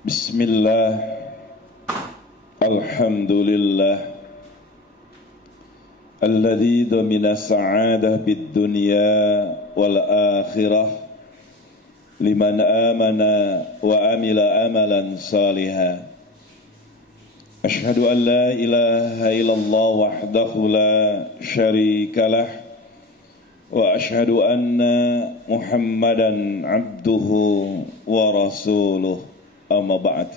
Bismillah, alhamdulillah, alladzi domina sa'adah bid dunya wal akhirah liman amana wa amila amalan saliha. Ashhadu an la ilaha illallah wahdahu la syarikalah wa ashhadu anna Muhammadan abduhu wa rasuluh. Amma ba'd.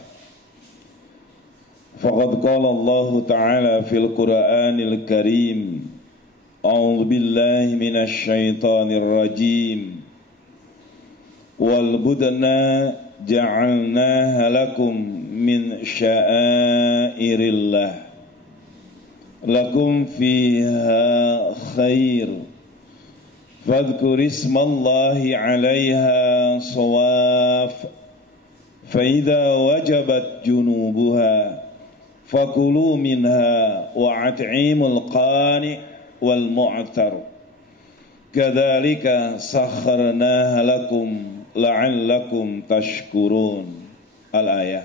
Faqad qala Allah Ta'ala fil Qur'anil Karim, a'udzu billahi minasy syaithanir rajim. Wal budna ja'alnaha lakum min sya'airillah lakum fiha khair fadhkur ismallahi 'alaiha shawaf فإذا وجبت جنوبها فكلوا منها وأطعموا القانع والمعتر كذلك سخرناها لكم لعلكم تشكرون. الآية.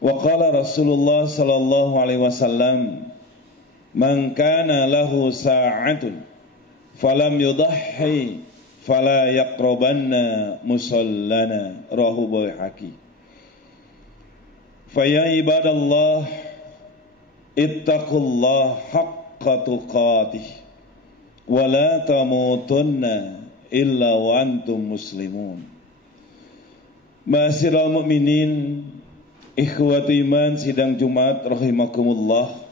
وقال رسول الله صلى الله عليه وسلم من كان له ساعة فلم يضحي fala yaqrabanna musallana, rawahu Baihaqi. Faya ibadallah ittaqullah haqqa tuqatih wa la tamutunna illa wa antum muslimun. Ma'asyiral mu'minin, ikhwati iman sidang Jumat rahimakumullah.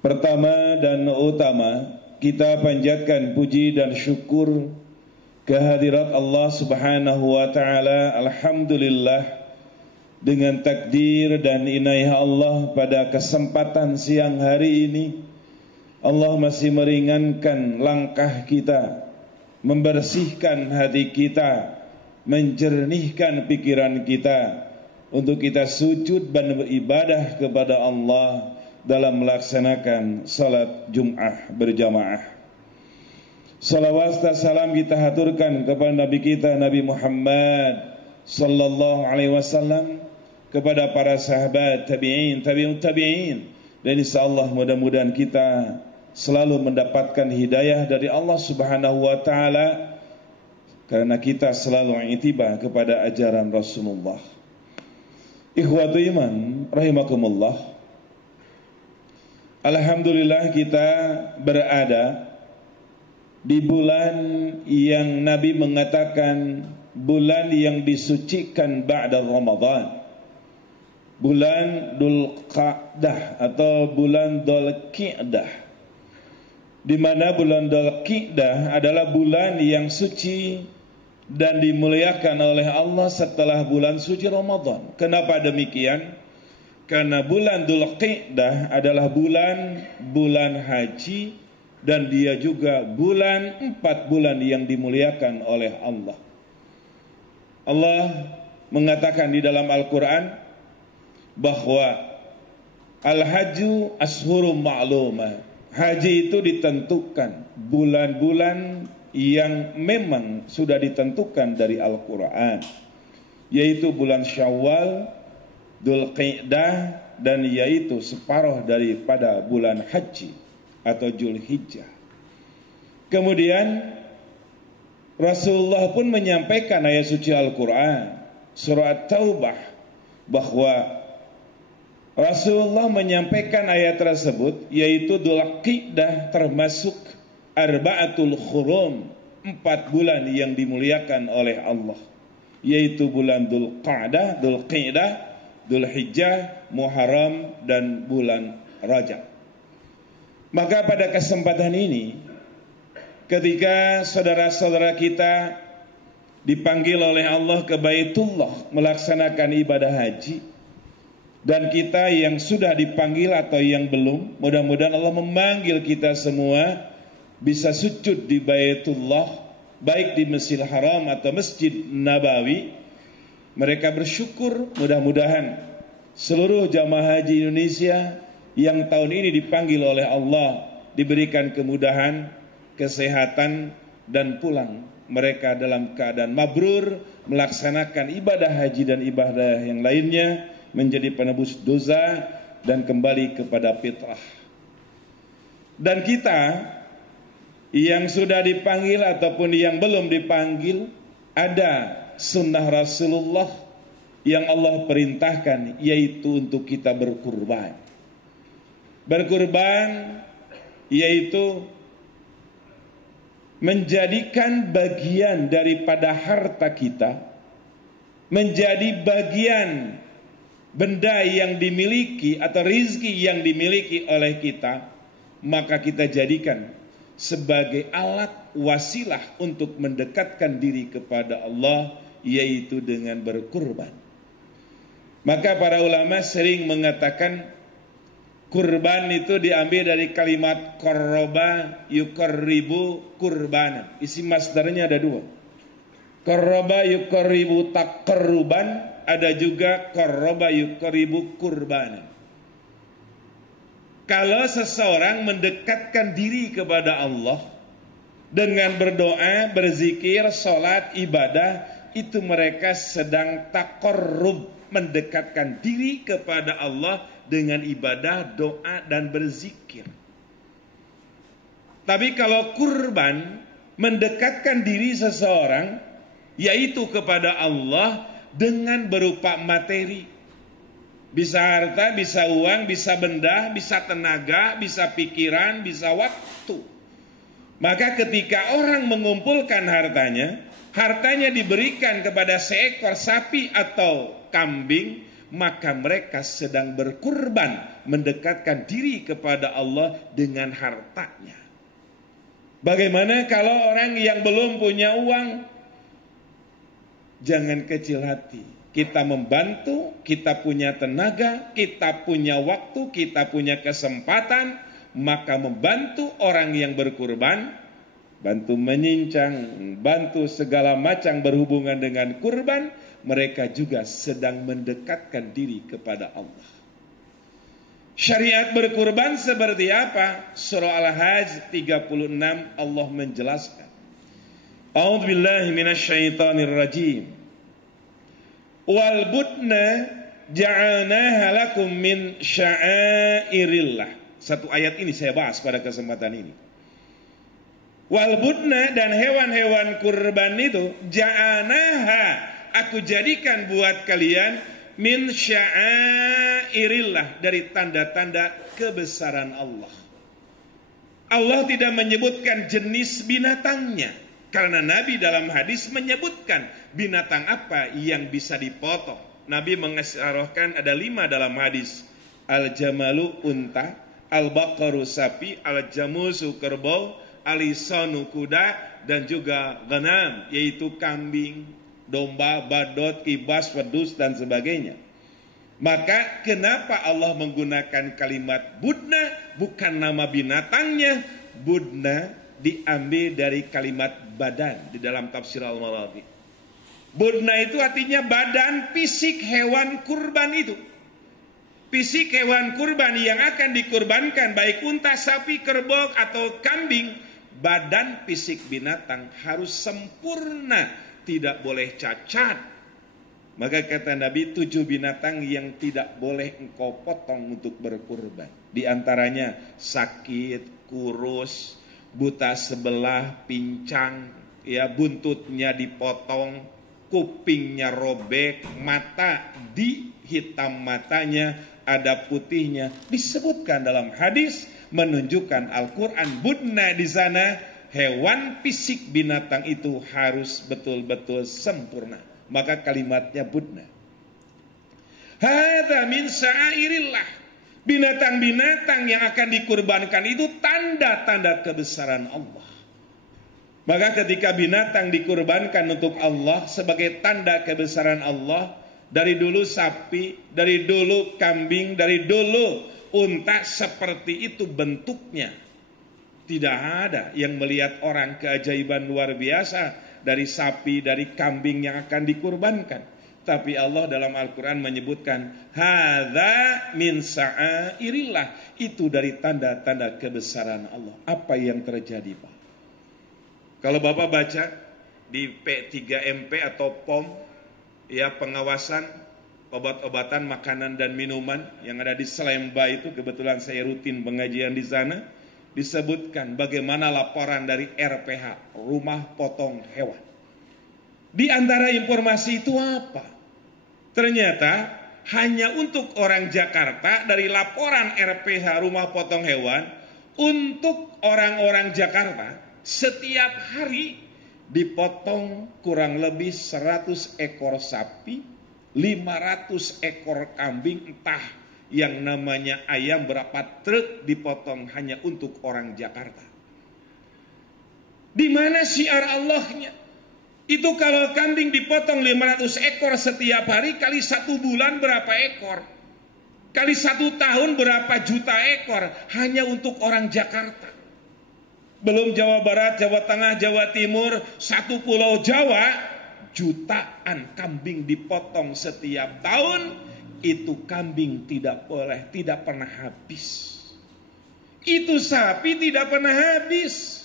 Pertama dan utama, kita panjatkan puji dan syukur kehadirat Allah Subhanahu wa Ta'ala. Alhamdulillah, dengan takdir dan inayah Allah pada kesempatan siang hari ini, Allah masih meringankan langkah kita, membersihkan hati kita, menjernihkan pikiran kita untuk kita sujud dan beribadah kepada Allah dalam melaksanakan salat Jum'ah berjamaah. Salawat dan salam kita haturkan kepada Nabi kita Nabi Muhammad sallallahu alaihi wasallam, kepada para sahabat, tabi'in, tabi'ut tabi'in, dan insyaallah mudah-mudahan kita selalu mendapatkan hidayah dari Allah Subhanahu wa taala karena kita selalu i'tibar kepada ajaran Rasulullah. Ikhwatu iman rahimakumullah. Alhamdulillah kita berada di bulan yang Nabi mengatakan bulan yang disucikan ba'da Ramadan, bulan Dzul Qa'dah atau bulan Dzul Qi'dah, di mana bulan Dzul Qi'dah adalah bulan yang suci dan dimuliakan oleh Allah setelah bulan suci Ramadan. Kenapa demikian? Karena bulan Dzul Qi'dah adalah bulan haji, dan dia juga 4 bulan yang dimuliakan oleh Allah. Allah mengatakan di dalam Al-Quran bahwa Al-Hajju ashhurum ma'lumah. Haji itu ditentukan bulan-bulan yang memang sudah ditentukan dari Al-Quran, yaitu bulan Syawal, Dzul Qi'dah, dan yaitu separuh daripada bulan Haji atau Dzulhijjah. Kemudian Rasulullah pun menyampaikan ayat suci Al-Quran surat Taubah, bahwa Rasulullah menyampaikan ayat tersebut, yaitu Dzul Qi'dah termasuk Arba'atul Hurum, 4 bulan yang dimuliakan oleh Allah, yaitu bulan Dzul Qa'dah, Dzul Qi'dah, Dzulhijjah, Muharram, dan bulan Rajab. Maka pada kesempatan ini, ketika saudara-saudara kita dipanggil oleh Allah ke Baitullah melaksanakan ibadah haji, dan kita yang sudah dipanggil atau yang belum, mudah-mudahan Allah memanggil kita semua bisa sujud di Baitullah, baik di Masjidil Haram atau Masjid Nabawi. Mereka bersyukur, mudah-mudahan seluruh jamaah haji Indonesia yang tahun ini dipanggil oleh Allah diberikan kemudahan kesehatan, dan pulang mereka dalam keadaan mabrur, melaksanakan ibadah haji dan ibadah yang lainnya, menjadi penebus dosa dan kembali kepada fitrah. Dan kita yang sudah dipanggil ataupun yang belum dipanggil, ada sunnah Rasulullah yang Allah perintahkan, yaitu untuk kita berkurban. Berkurban yaitu menjadikan bagian daripada harta kita menjadi bagian benda yang dimiliki atau rizki yang dimiliki oleh kita, maka kita jadikan sebagai alat wasilah untuk mendekatkan diri kepada Allah, yaitu dengan berkurban. Maka para ulama sering mengatakan kurban itu diambil dari kalimat qarraba yuqarribu kurbana. Isi masdarnya ada dua. Qarraba yuqarribu taqarruban, ada juga qarraba yuqarribu kurbana. Kalau seseorang mendekatkan diri kepada Allah dengan berdoa, berzikir, salat, ibadah, itu mereka sedang taqarrub, mendekatkan diri kepada Allah dengan ibadah, doa, dan berzikir. Tapi kalau kurban, mendekatkan diri seseorang, yaitu kepada Allah dengan berupa materi. Bisa harta, bisa uang, bisa benda, bisa tenaga, bisa pikiran, bisa waktu. Maka ketika orang mengumpulkan hartanya, hartanya diberikan kepada seekor sapi atau kambing, maka mereka sedang berkurban, mendekatkan diri kepada Allah dengan hartanya. Bagaimana kalau orang yang belum punya uang? Jangan kecil hati. Kita membantu, kita punya tenaga, kita punya waktu, kita punya kesempatan, maka membantu orang yang berkurban, bantu menyincang, bantu segala macam berhubungan dengan kurban, mereka juga sedang mendekatkan diri kepada Allah. Syariat berkurban seperti apa? Surah Al-Hajj 36 Allah menjelaskan. A'udzubillahi minasyaitonir rajim. Wal budna ja'alnaha lakum min sya'airillah. Satu ayat ini saya bahas pada kesempatan ini. Wal budna, dan hewan-hewan kurban itu, ja'alnaha, aku jadikan buat kalian, min sya'airillah, dari tanda-tanda kebesaran Allah. Allah tidak menyebutkan jenis binatangnya, karena Nabi dalam hadis menyebutkan binatang apa yang bisa dipotong. Nabi mengisyaratkan ada 5 dalam hadis. Al-jamalu unta, al-baqaru sapi, al-jamusu kerbau, al-isanu kuda, dan juga ghanam, yaitu kambing, domba, badot, kibas, wedus, dan sebagainya. Maka kenapa Allah menggunakan kalimat budna, bukan nama binatangnya? Budna diambil dari kalimat badan di dalam tafsir Al-Mawardi. Budna itu artinya badan fisik hewan kurban itu. Fisik hewan kurban yang akan dikurbankan, baik unta, sapi, kerbau, atau kambing, badan fisik binatang harus sempurna, tidak boleh cacat. Maka kata Nabi, 7 binatang yang tidak boleh engkau potong untuk berkurban. Di antaranya sakit, kurus, buta sebelah, pincang, ya, buntutnya dipotong, kupingnya robek, mata dihitam matanya, ada putihnya. Disebutkan dalam hadis, menunjukkan Al-Quran, budna di sana, hewan fisik binatang itu harus betul-betul sempurna. Maka kalimatnya budna. Hadza min sya'airillah. Binatang-binatang yang akan dikurbankan itu tanda-tanda kebesaran Allah. Maka ketika binatang dikurbankan untuk Allah sebagai tanda kebesaran Allah, dari dulu sapi, dari dulu kambing, dari dulu unta, seperti itu bentuknya. Tidak ada yang melihat orang keajaiban luar biasa dari sapi, dari kambing yang akan dikurbankan. Tapi Allah dalam Al-Quran menyebutkan, hadza min sya'airillah, itu dari tanda-tanda kebesaran Allah. Apa yang terjadi, Pak? Kalau Bapak baca di P3MP atau POM, ya, pengawasan obat-obatan, makanan dan minuman yang ada di Salemba itu, kebetulan saya rutin pengajian di sana, disebutkan bagaimana laporan dari RPH, rumah potong hewan. Di antara informasi itu apa? Ternyata hanya untuk orang Jakarta, dari laporan RPH rumah potong hewan, untuk orang-orang Jakarta setiap hari dipotong kurang lebih 100 ekor sapi, 500 ekor kambing, entah yang namanya ayam berapa truk dipotong hanya untuk orang Jakarta. Di mana syiar Allahnya? Itu kalau kambing dipotong 500 ekor setiap hari, kali 1 bulan berapa ekor? Kali 1 tahun berapa juta ekor? Hanya untuk orang Jakarta. Belum Jawa Barat, Jawa Tengah, Jawa Timur, 1 pulau Jawa, jutaan kambing dipotong setiap tahun. Itu kambing tidak pernah habis. Itu sapi tidak pernah habis.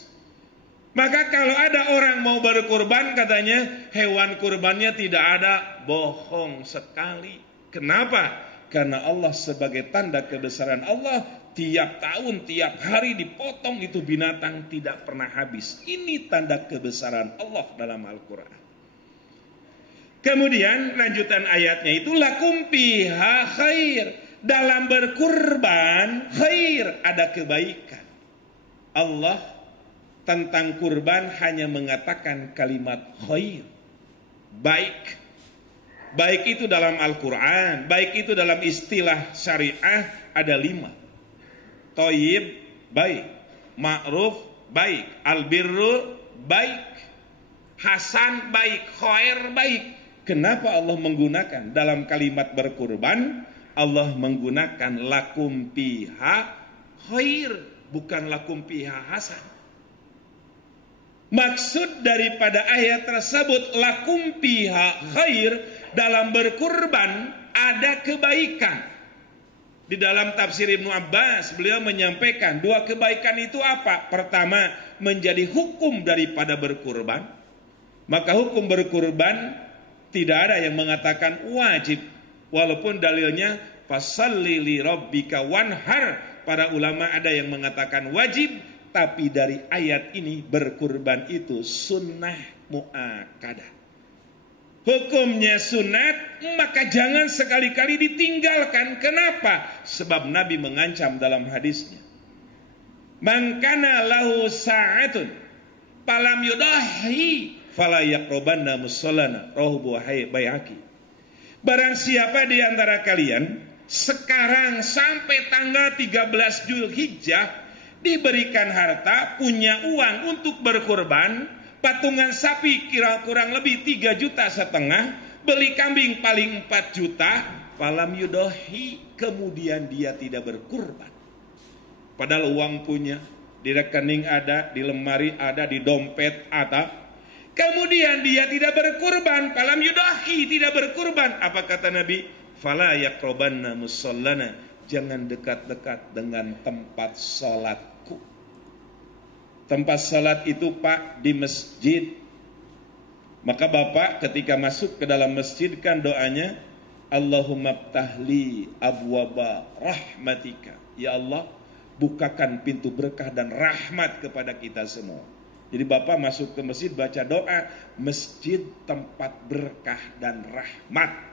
Maka kalau ada orang mau berkurban, katanya hewan kurbannya tidak ada, bohong sekali. Kenapa? Karena Allah sebagai tanda kebesaran Allah, tiap tahun, tiap hari dipotong itu binatang tidak pernah habis. Ini tanda kebesaran Allah dalam Al-Quran. Kemudian lanjutan ayatnya itu, lakum fiha khair. Dalam berkurban khair, ada kebaikan. Allah tentang kurban hanya mengatakan kalimat khair, baik. Baik itu dalam Al-Quran, baik itu dalam istilah syariah ada 5. Thayyib, baik. Ma'ruf, baik. Albirru, baik. Hasan, baik. Khair, baik. Kenapa Allah menggunakan dalam kalimat berkurban? Allah menggunakan lakum fiha khair, bukan lakum fiha hasan. Maksud daripada ayat tersebut lakum fiha khair, dalam berkurban ada kebaikan. Di dalam tafsir Ibnu Abbas beliau menyampaikan 2 kebaikan itu apa? Pertama, menjadi hukum daripada berkurban. Maka hukum berkurban tidak ada yang mengatakan wajib, walaupun dalilnya fasalli li rabbika wanhar. Para ulama ada yang mengatakan wajib, tapi dari ayat ini berkurban itu sunnah muakkadah. Hukumnya sunat, maka jangan sekali-kali ditinggalkan. Kenapa? Sebab Nabi mengancam dalam hadisnya, man kana lahu sa'atun falam yudahi fala yaqrabanna musallana, rawahu Baihaqi. Barang siapa di antara kalian sekarang sampai tanggal 13 Zulhijjah diberikan harta, punya uang untuk berkurban, patungan sapi kira kurang lebih 3,5 juta, beli kambing paling 4 juta, falam yudahi, kemudian dia tidak berkurban. Padahal uang punya, di rekening ada, di lemari ada, di dompet ada, kemudian dia tidak berkurban, falam yudahi, tidak berkurban. Apa kata Nabi? Fala yaqrabanna musallana, jangan dekat-dekat dengan tempat salatku. Tempat salat itu Pak di masjid. Maka Bapak ketika masuk ke dalam masjid kan doanya, Allahumma ftahli abwaba rahmatika. Ya Allah, bukakan pintu berkah dan rahmat kepada kita semua. Jadi Bapak masuk ke masjid baca doa, masjid tempat berkah dan rahmat.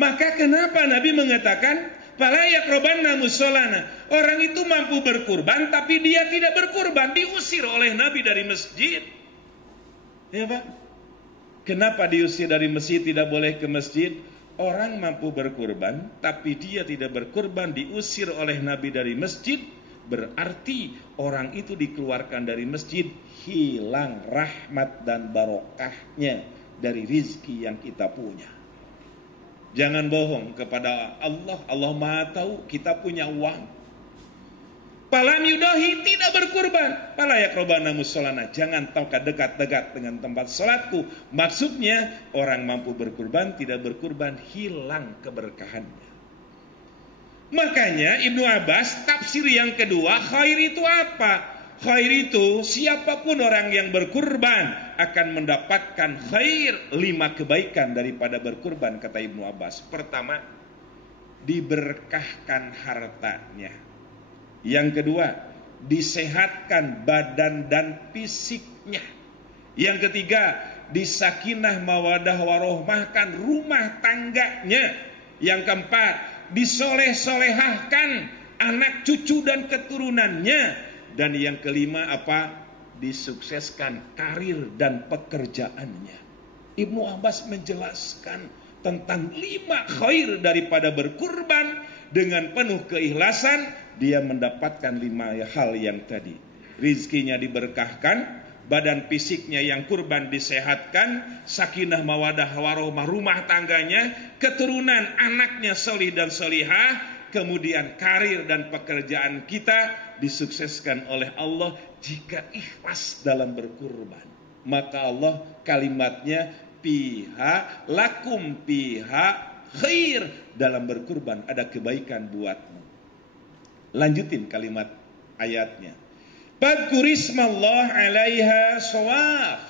Maka kenapa Nabi mengatakan fala yaqrabanna musallana? Orang itu mampu berkurban tapi dia tidak berkurban, diusir oleh Nabi dari masjid. Ya Pak? Kenapa diusir dari masjid, tidak boleh ke masjid? Orang mampu berkurban tapi dia tidak berkurban, diusir oleh Nabi dari masjid, berarti orang itu dikeluarkan dari masjid, hilang rahmat dan barokahnya dari rizki yang kita punya. Jangan bohong kepada Allah. Allah Maha tahu kita punya uang. Falam yudahi, tidak berkurban. Fala yaqrabanna musallana, jangan dekat-dekat dengan tempat salatku. Maksudnya orang mampu berkurban, tidak berkurban, hilang keberkahannya. Makanya Ibnu Abbas tafsir yang kedua, khair itu apa? Khair itu siapapun orang yang berkurban akan mendapatkan khair 5 kebaikan daripada berkurban, kata Ibnu Abbas. Pertama, diberkahkan hartanya. Yang kedua, disehatkan badan dan fisiknya. Yang ketiga, disakinah mawadah warohmahkan rumah tangganya. Yang keempat, disoleh-solehahkan anak cucu dan keturunannya. Dan yang kelima apa? Disukseskan karir dan pekerjaannya. Ibnu Abbas menjelaskan tentang 5 khair daripada berkurban. Dengan penuh keikhlasan dia mendapatkan 5 hal yang tadi. Rizkinya diberkahkan, badan fisiknya yang kurban disehatkan, sakinah mawadah warohmah rumah tangganya, keturunan anaknya solih dan solihah, kemudian karir dan pekerjaan kita disukseskan oleh Allah jika ikhlas dalam berkurban. Maka Allah kalimatnya piha lakum piha khair, dalam berkurban ada kebaikan buatmu. Lanjutin kalimat ayatnya. Fadkurismallah alaiha shawaf.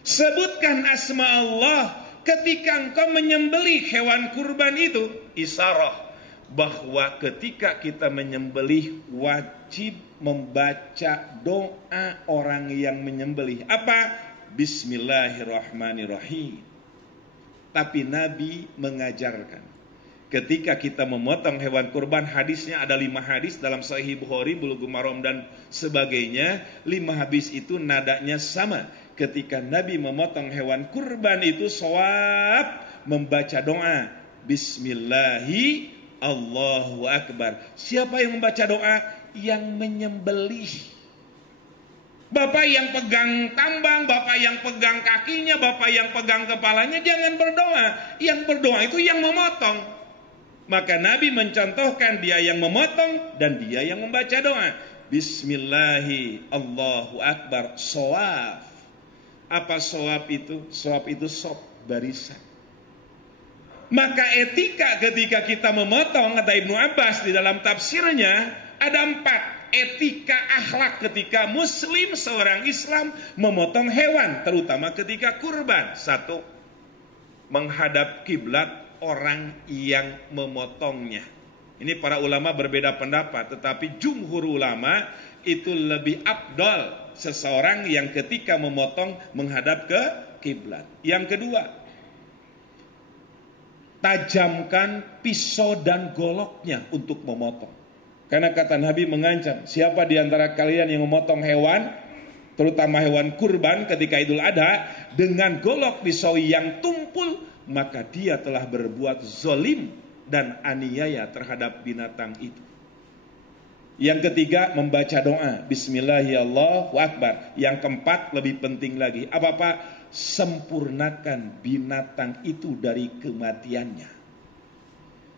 Sebutkan asma Allah ketika engkau menyembelih hewan kurban itu. Isyarah bahwa ketika kita menyembelih wajib membaca doa orang yang menyembelih. Apa? Bismillahirrahmanirrahim. Tapi Nabi mengajarkan ketika kita memotong hewan kurban, hadisnya ada 5 hadis dalam Sahih Bukhari, Bulughul Maram dan sebagainya. 5 hadis itu nadanya sama. Ketika Nabi memotong hewan kurban itu shawab, membaca doa Bismillahi Allahu Akbar. Siapa yang membaca doa? Yang menyembelih. Bapak yang pegang tambang, bapak yang pegang kakinya, bapak yang pegang kepalanya, jangan berdoa. Yang berdoa itu yang memotong. Maka Nabi mencontohkan dia yang memotong dan dia yang membaca doa. Bismillahi Allahu Akbar. Shawaf. Apa shawaf itu? Shawaf itu sop, barisan. Maka etika ketika kita memotong, kata Ibnu Abbas di dalam tafsirnya, ada 4. Etika akhlak ketika muslim seorang Islam memotong hewan, terutama ketika kurban. 1. Menghadap kiblat orang yang memotongnya. Ini para ulama berbeda pendapat, tetapi jumhur ulama itu lebih afdal seseorang yang ketika memotong menghadap ke kiblat. Yang kedua, tajamkan pisau dan goloknya untuk memotong. Karena kata Nabi mengancam, siapa di antara kalian yang memotong hewan, terutama hewan kurban ketika Idul Adha, dengan golok pisau yang tumpul, maka dia telah berbuat zolim dan aniaya terhadap binatang itu. Yang ketiga, membaca doa Bismillahirrahmanirrahim. Yang keempat, lebih penting lagi, apa-apa? Sempurnakan binatang itu dari kematiannya.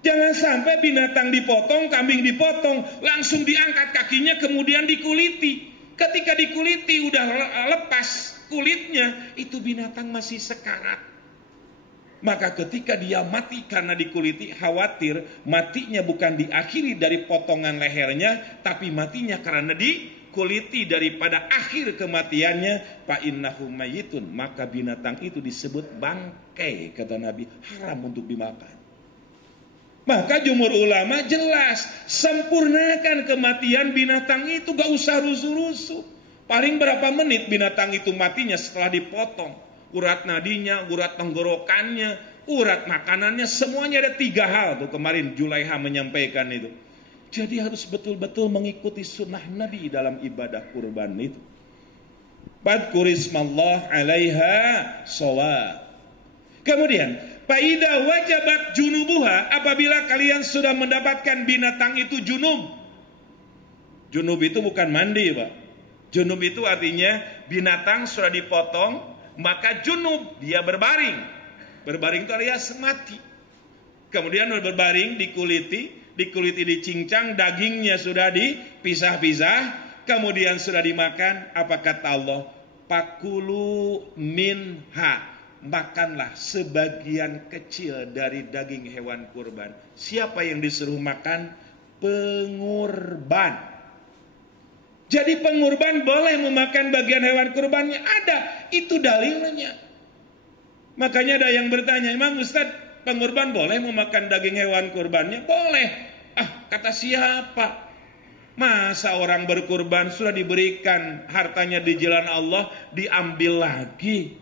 Jangan sampai binatang dipotong, kambing dipotong, langsung diangkat kakinya kemudian dikuliti. Ketika dikuliti udah lepas kulitnya, itu binatang masih sekarat. Maka ketika dia mati karena dikuliti, khawatir matinya bukan diakhiri dari potongan lehernya, tapi matinya karena dikuliti daripada akhir kematiannya. Fa innahu mayyitun, maka binatang itu disebut bangkai, kata Nabi, haram untuk dimakan. Maka jumhur ulama jelas, sempurnakan kematian binatang itu, gak usah rusuh-rusuh. Paling berapa menit binatang itu matinya setelah dipotong. Urat nadinya, urat tenggorokannya, urat makanannya, semuanya ada 3 hal tuh kemarin Julaiha menyampaikan itu. Jadi harus betul-betul mengikuti sunnah Nabi dalam ibadah kurban itu. Fadkurismallah alaiha shawab. Kemudian faida wajabat junubuha, apabila kalian sudah mendapatkan binatang itu junub. Junub itu bukan mandi, Pak. Junub itu artinya binatang sudah dipotong, maka junub, dia berbaring. Berbaring itu alias mati. Kemudian berbaring, dikuliti dicincang, dagingnya sudah dipisah-pisah, kemudian sudah dimakan. Apa kata Allah? Pakulu minha, makanlah sebagian kecil dari daging hewan kurban. Siapa yang disuruh makan? Pengurban. Jadi pengurban boleh memakan bagian hewan kurbannya, ada, itu dalilnya. Makanya ada yang bertanya, Imam Ustadz, pengurban boleh memakan daging hewan kurbannya? Boleh. Ah, kata siapa? Masa orang berkurban sudah diberikan hartanya di jalan Allah, diambil lagi?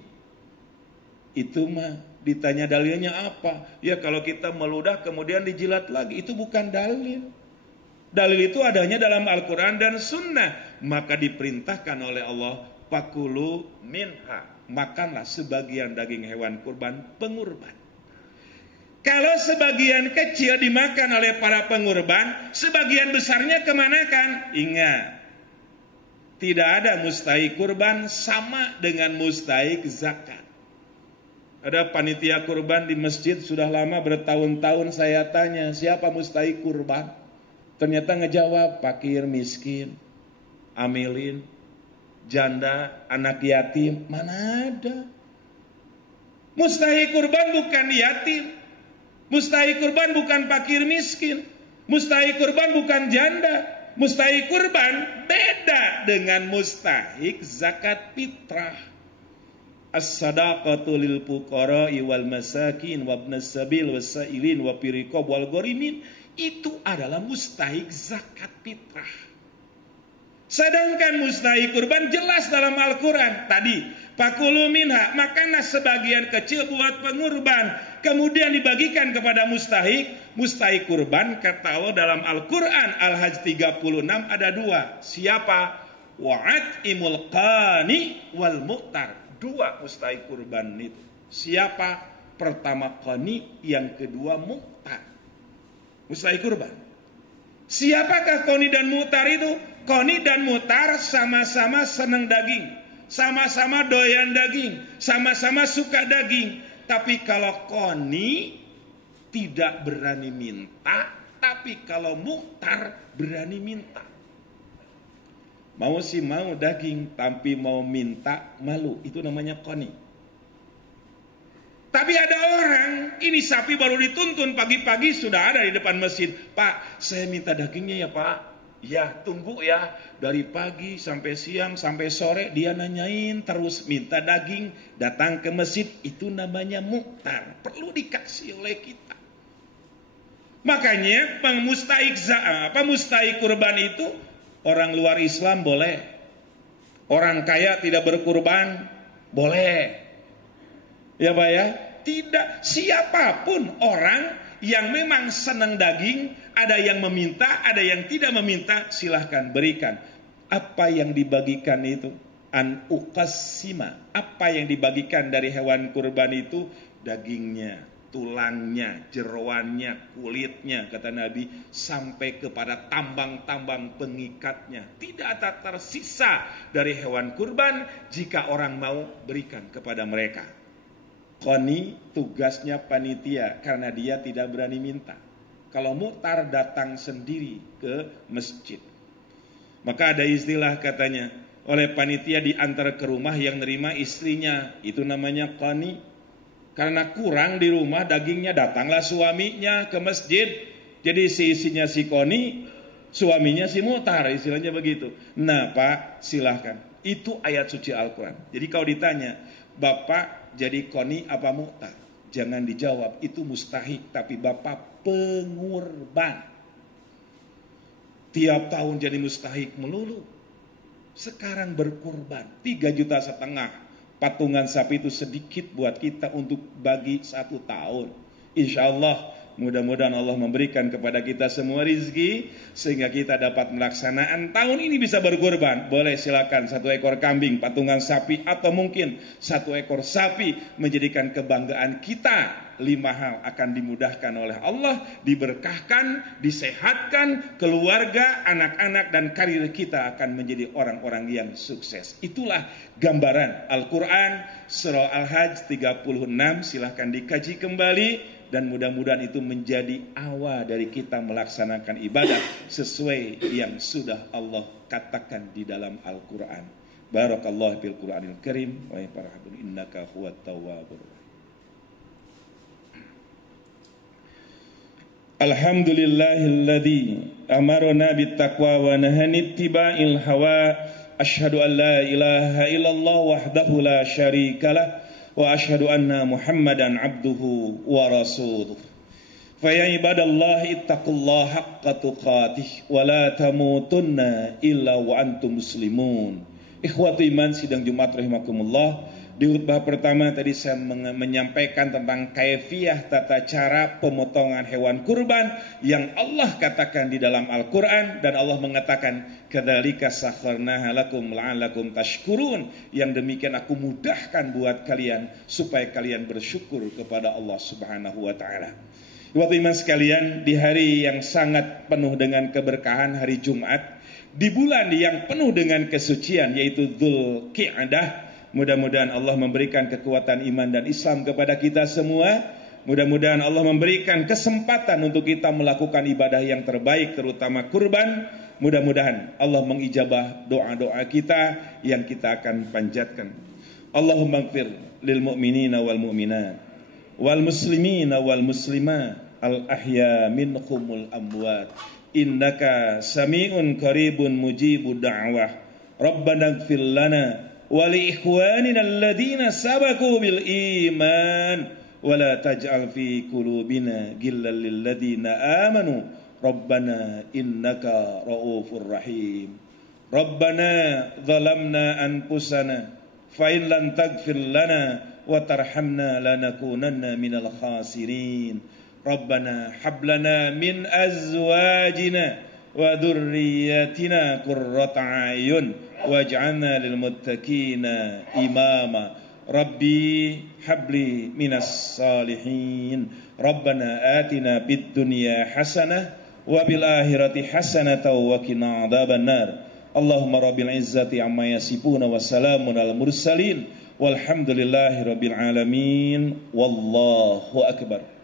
Itu mah ditanya dalilnya apa? Ya kalau kita meludah kemudian dijilat lagi, itu bukan dalil. Dalil itu adanya dalam Al-Quran dan Sunnah. Maka diperintahkan oleh Allah, fakulu minha, makanlah sebagian daging hewan kurban pengurban. Kalau sebagian kecil dimakan oleh para pengurban, sebagian besarnya kemanakan? Ingat, tidak ada mustahik kurban sama dengan mustahik zakat. Ada panitia kurban di masjid sudah lama, bertahun-tahun saya tanya, siapa mustahik kurban? Ternyata ngejawab, fakir, miskin, amilin, janda, anak yatim. Mana ada? Mustahik kurban bukan yatim. Mustahik kurban bukan fakir miskin. Mustahik kurban bukan janda. Mustahik kurban beda dengan mustahik zakat fitrah. As-sadaqatu lil fuqara'i wal masakin wa ibnas sabil wasailin wa firiqab wal gharimin. Itu adalah mustahik zakat fitrah. Sedangkan mustahik kurban jelas dalam Al-Quran. Tadi, fakulu minha, makanlah sebagian kecil buat pengurban. Kemudian dibagikan kepada mustahik. Mustahik kurban, kata Allah dalam Al-Quran, Al-Hajj 36 ada dua. Siapa? Wa'at'imul qani wal mu'tar. Dua mustahik kurban itu. Siapa? Pertama qani, yang kedua mu'tar. Mustahik kurban. Siapakah qani dan mu'tar itu? Qani dan mu'tar sama-sama senang daging, sama-sama doyan daging, sama-sama suka daging. Tapi kalau qani tidak berani minta, tapi kalau mu'tar berani minta. Mau sih mau daging, tapi mau minta malu. Itu namanya qani. Tapi ada orang, ini sapi baru dituntun pagi-pagi sudah ada di depan masjid. Pak, saya minta dagingnya ya Pak. Ya, tunggu ya. Dari pagi sampai siang sampai sore dia nanyain terus minta daging. Datang ke masjid, itu namanya mu'tar. Perlu dikasih oleh kita. Makanya mustahik kurban itu orang luar Islam boleh. Orang kaya tidak berkurban boleh. Ya Pak ya, tidak, siapapun orang yang memang senang daging, ada yang meminta, ada yang tidak meminta, silahkan berikan. Apa yang dibagikan itu? An uqassima. Apa yang dibagikan dari hewan kurban itu? Dagingnya, tulangnya, jeroannya, kulitnya, kata Nabi, sampai kepada tambang-tambang pengikatnya. Tidak ada tersisa dari hewan kurban jika orang mau berikan kepada mereka. Qani tugasnya panitia karena dia tidak berani minta. Kalau mu'tar datang sendiri ke masjid. Maka ada istilah katanya, oleh panitia diantar ke rumah yang nerima istrinya. Itu namanya qani. Karena kurang di rumah dagingnya, datanglah suaminya ke masjid. Jadi isinya si qani, suaminya si mu'tar, istilahnya begitu. Nah Pak, silahkan. Itu ayat suci Al-Quran. Jadi kalau ditanya, Bapak jadi qani apa mu'tar? Jangan dijawab, itu mustahik. Tapi Bapak pengurban. Tiap tahun jadi mustahik melulu. Sekarang berkurban 3,5 juta. Patungan sapi itu sedikit buat kita untuk bagi 1 tahun. Insya Allah mudah-mudahan Allah memberikan kepada kita semua rizki sehingga kita dapat melaksanakan tahun ini bisa berkurban. Boleh silakan 1 ekor kambing, patungan sapi, atau mungkin 1 ekor sapi menjadikan kebanggaan kita. 5 hal akan dimudahkan oleh Allah, diberkahkan, disehatkan, keluarga, anak-anak, dan karir kita akan menjadi orang-orang yang sukses. Itulah gambaran Al-Quran, Surah Al-Hajj 36, silahkan dikaji kembali, dan mudah-mudahan itu menjadi awal dari kita melaksanakan ibadah sesuai yang sudah Allah katakan di dalam Al-Quran. Barakallahu fil Qur'anil Karim wa barahadun innaka huwat tawwabur. Alhamdulillahilladzi amarna bittaqwa wa nahani ittiba'il hawa. Asyhadu an la ilaha illallah wahdahu la syarikalah wa asyhadu anna Muhammadan abduhu wa rasuluh. Fa ya ibadallah ittaqullaha haqqa tuqatih wa la tamutunna illa wa antum muslimun. Ikhwatu iman sidang Jumat rahimakumullah. Di khutbah pertama tadi saya menyampaikan tentang kaifiah tata cara pemotongan hewan kurban yang Allah katakan di dalam Al-Quran, dan Allah mengatakan kadzalika sakharnaha lakum la'allakum tashkurun, yang demikian aku mudahkan buat kalian supaya kalian bersyukur kepada Allah Subhanahu wa taala. Waktu iman sekalian, di hari yang sangat penuh dengan keberkahan, hari Jumat, di bulan yang penuh dengan kesucian yaitu Dzulqa'dah, mudah-mudahan Allah memberikan kekuatan iman dan Islam kepada kita semua. Mudah-mudahan Allah memberikan kesempatan untuk kita melakukan ibadah yang terbaik, terutama kurban. Mudah-mudahan Allah mengijabah doa-doa kita yang kita akan panjatkan. Allahumma ighfir lil mu'minina wal mu'minat wal muslimina wal muslimat al ahya minhumul amwat innaka sami'un qaribun mujibud da'wah. Rabbana ighfir lana wa li ikhwanina alladhina sabaku bil iman wa la taj'al fi qulubina ghillan lil ladzina amanu rabbana innaka raufur rahim. Rabbana zalamna anfusana fa in lam taghfir lana wa tarhamna lanakunanna minal khasirin. Rabbana hab lana min azwajina wa dhurriyyatina qurrata a'yun waj'alna lil muttaqina imama. Rabbi habli minas salihin. Rabbana atina bid dunya hasanah wa bil akhirati hasanah wa qina adzabannar. Allahumma rabbil izzati amma yasifuna wa salamun alal mursalin walhamdulillahi rabbil alamin. Wallahu akbar.